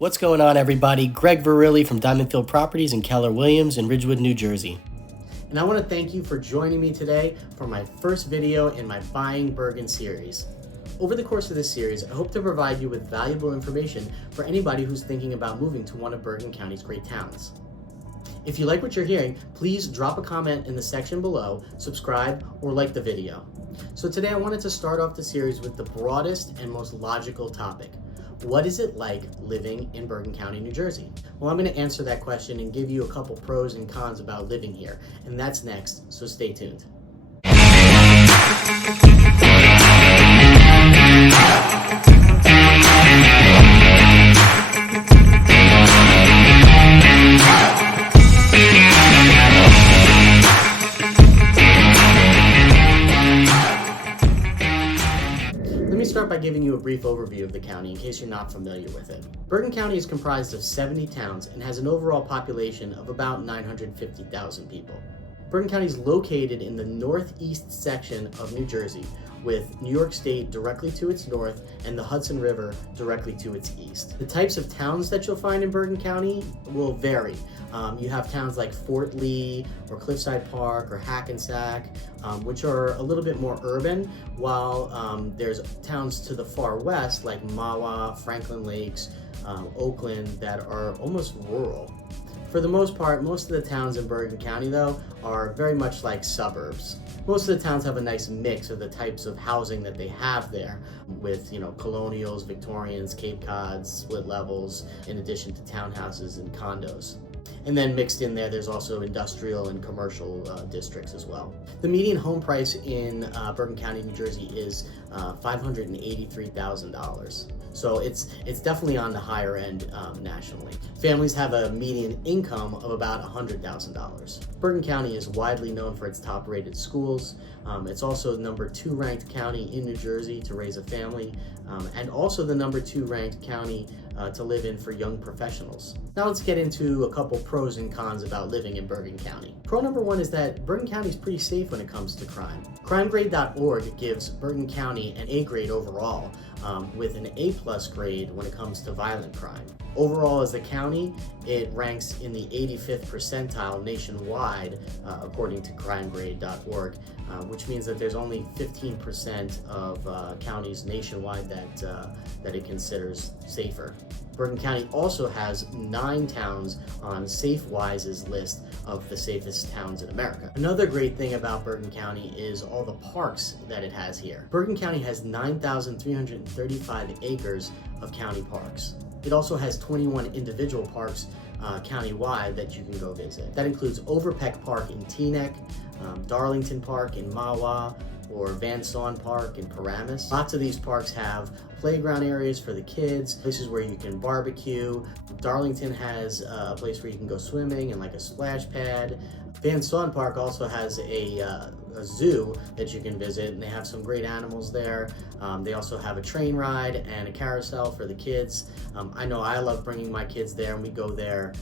What's going on, everybody? Greg Verrilli from Diamondfield Properties in Keller Williams in Ridgewood, New Jersey. And I want to thank you for joining me today for my first video in my Buying Bergen series. Over the course of this series, I hope to provide you with valuable information for anybody who's thinking about moving to one of Bergen County's great towns. If you like what you're hearing, please drop a comment in the section below, subscribe, or like the video. So today I wanted to start off the series with the broadest and most logical topic. What is it like living in Bergen County, New Jersey? Well, I'm going to answer that question and give you a couple pros and cons about living here, and that's next, so stay tuned. Let me start by giving you a brief overview of the county in case you're not familiar with it. Bergen County is comprised of 70 towns and has an overall population of about 950,000 people. Bergen County is located in the northeast section of New Jersey, with New York State directly to its north and the Hudson River directly to its east. The types of towns that you'll find in Bergen County will vary. You have towns like Fort Lee or Cliffside Park or Hackensack, which are a little bit more urban, while there's towns to the far west like Mahwah, Franklin Lakes, Oakland that are almost rural. For the most part, most of the towns in Bergen County, though, are very much like suburbs. Most of the towns have a nice mix of the types of housing that they have there, with, colonials, Victorians, Cape Cods, split levels, in addition to townhouses and condos. And then mixed in there's also industrial and commercial districts as well. The median home price in Bergen County, New Jersey is $583,000. So it's definitely on the higher end nationally. Families have a median income of about $100,000. Bergen County is widely known for its top-rated schools. It's also the number 2 ranked county in New Jersey to raise a family, and also the number 2 ranked county to live in for young professionals. Now let's get into a couple pros and cons about living in Bergen County. Pro number 1 is that Bergen County is pretty safe when it comes to crime. Crimegrade.org gives Bergen County an A grade overall, with an A+ grade when it comes to violent crime. Overall, as a county, it ranks in the 85th percentile nationwide, according to crimegrade.org, which means that there's only 15% of counties nationwide that it considers safer. Bergen County also has 9 towns on SafeWise's list of the safest towns in America. Another great thing about Bergen County is all the parks that it has here. Bergen County has 9,335 acres of county parks. It also has 21 individual parks countywide that you can go visit. That includes Overpeck Park in Teaneck, Darlington Park in Mahwah, or Van Saun Park in Paramus. Lots of these parks have playground areas for the kids, places where you can barbecue. Darlington has a place where you can go swimming and like a splash pad. Van Saun Park also has a zoo that you can visit, and they have some great animals there. They also have a train ride and a carousel for the kids. I know I love bringing my kids there, and we go there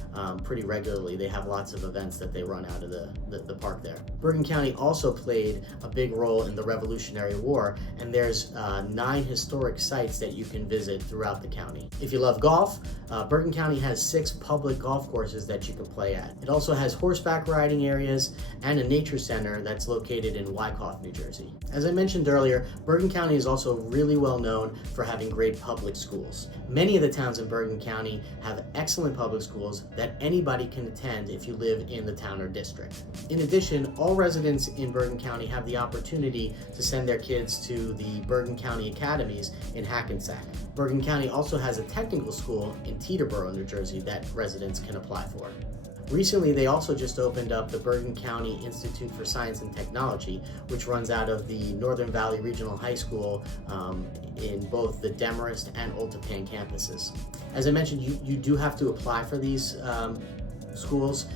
pretty regularly. They have lots of events that they run out of the park there. Bergen County also played a big role in the Revolutionary War, and there's 9 historic sites that you can visit throughout the county. If you love golf, Bergen County has 6 public golf courses that you can play at. It also has horseback riding areas and a nature center that's located in Wyckoff, New Jersey. As I mentioned earlier, Bergen County is also really well known for having great public schools. Many of the towns in Bergen County have excellent public schools that anybody can attend if you live in the town or district. In addition, all residents in Bergen County have the opportunity to send their kids to the Bergen County Academies in Hackensack. Bergen County also has a technical school in Teterboro, New Jersey that residents can apply for. Recently, they also just opened up the Bergen County Institute for Science and Technology, which runs out of the Northern Valley Regional High School in both the Demarest and Otapan campuses. As I mentioned, you do have to apply for these schools,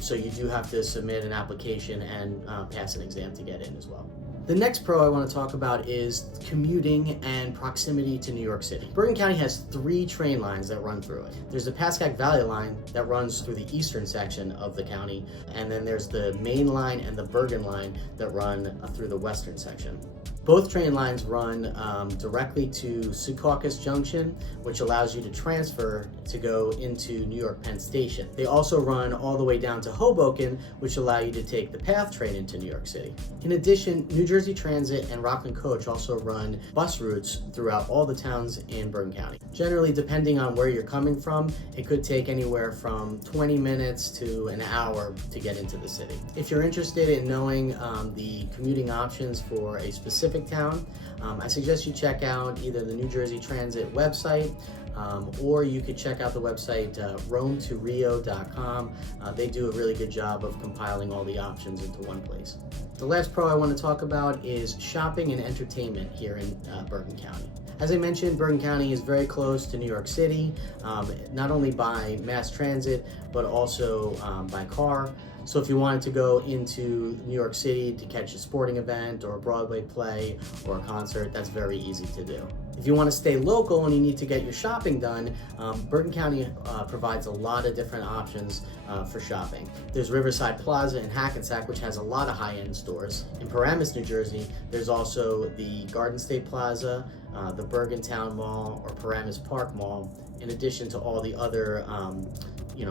so you do have to submit an application and pass an exam to get in as well. The next pro I want to talk about is commuting and proximity to New York City. Bergen County has 3 train lines that run through it. There's the Pascack Valley line that runs through the eastern section of the county, and then there's the Main line and the Bergen line that run through the western section. Both train lines run directly to Secaucus Junction, which allows you to transfer to go into New York Penn Station. They also run all the way down to Hoboken, which allow you to take the PATH train into New York City. In addition, New Jersey Transit and Rockland Coach also run bus routes throughout all the towns in Bergen County. Generally, depending on where you're coming from, it could take anywhere from 20 minutes to an hour to get into the city. If you're interested in knowing the commuting options for a specific town, I suggest you check out either the New Jersey Transit website or you could check out the website roamtorio.com. They do a really good job of compiling all the options into one place. The last pro I want to talk about is shopping and entertainment here in Bergen County. As I mentioned, Bergen County is very close to New York City, not only by mass transit, but also by car. So if you wanted to go into New York City to catch a sporting event or a Broadway play or a concert, that's very easy to do. If you want to stay local and you need to get your shopping done, Bergen County provides a lot of different options for shopping. There's Riverside Plaza in Hackensack, which has a lot of high-end stores. In Paramus, New Jersey, there's also the Garden State Plaza, the Bergen Town Mall, or Paramus Park Mall, in addition to all the other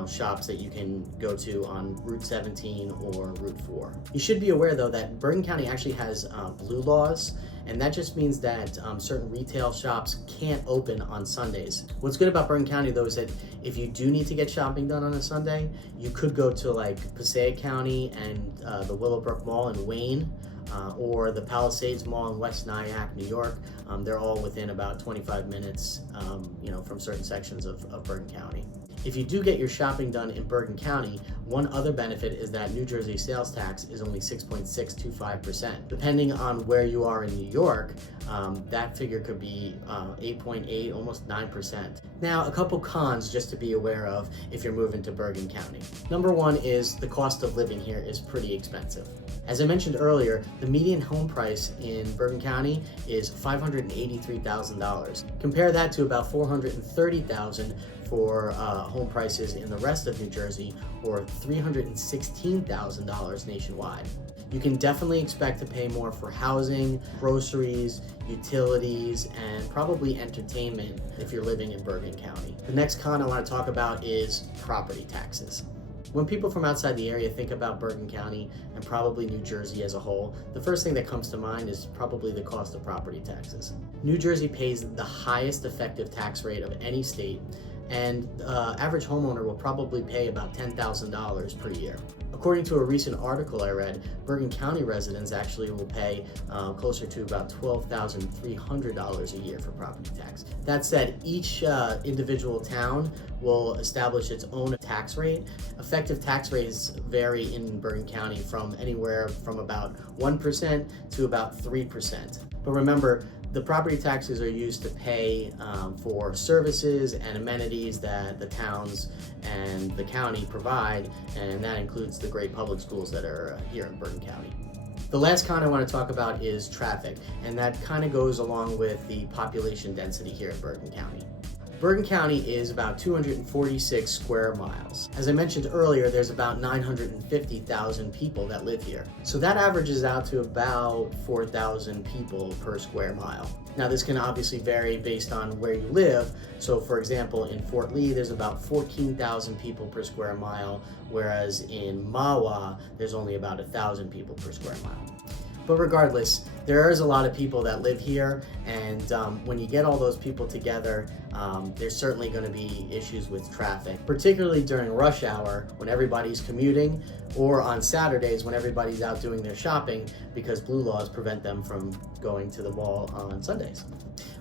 shops that you can go to on Route 17 or Route 4. You should be aware though that Bergen County actually has blue laws, and that just means that certain retail shops can't open on Sundays. What's good about Bergen County though is that if you do need to get shopping done on a Sunday, you could go to like Passaic County and the Willowbrook Mall in Wayne, or the Palisades Mall in West Nyack, New York. They're all within about 25 minutes from certain sections of Bergen County. If you do get your shopping done in Bergen County, one other benefit is that New Jersey sales tax is only 6.625%. Depending on where you are in New York, that figure could be 8.8, almost 9%. Now, a couple cons just to be aware of if you're moving to Bergen County. Number one is the cost of living here is pretty expensive. As I mentioned earlier, the median home price in Bergen County is $583,000. Compare that to about $430,000 for home prices in the rest of New Jersey, or $316,000 nationwide. You can definitely expect to pay more for housing, groceries, utilities, and probably entertainment if you're living in Bergen County. The next con I want to talk about is property taxes. When people from outside the area think about Bergen County and probably New Jersey as a whole, the first thing that comes to mind is probably the cost of property taxes. New Jersey pays the highest effective tax rate of any state, and average homeowner will probably pay about $10,000 per year. According to a recent article I read, Bergen County residents actually will pay closer to about $12,300 a year for property tax. That said, each individual town will establish its own tax rate. Effective tax rates vary in Bergen County from anywhere from about 1% to about 3%. But remember, the property taxes are used to pay for services and amenities that the towns and the county provide, and that includes the great public schools that are here in Bergen County. The last con I want to talk about is traffic, and that kind of goes along with the population density here in Bergen County. Bergen County is about 246 square miles. As I mentioned earlier, there's about 950,000 people that live here. So that averages out to about 4,000 people per square mile. Now this can obviously vary based on where you live. So for example, in Fort Lee, there's about 14,000 people per square mile, whereas in Mahwah, there's only about 1,000 people per square mile. But regardless, there is a lot of people that live here, and when you get all those people together, there's certainly going to be issues with traffic, particularly during rush hour when everybody's commuting, or on Saturdays when everybody's out doing their shopping because blue laws prevent them from going to the mall on Sundays.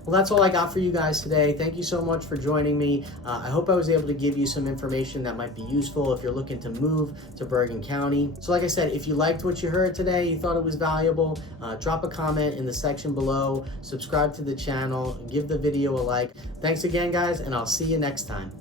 Well, that's all I got for you guys today. Thank you so much for joining me. I hope I was able to give you some information that might be useful if you're looking to move to Bergen County. So like I said, if you liked what you heard today, you thought it was valuable, drop a comment in the section below, subscribe to the channel, give the video a like. Thanks again, guys, and I'll see you next time.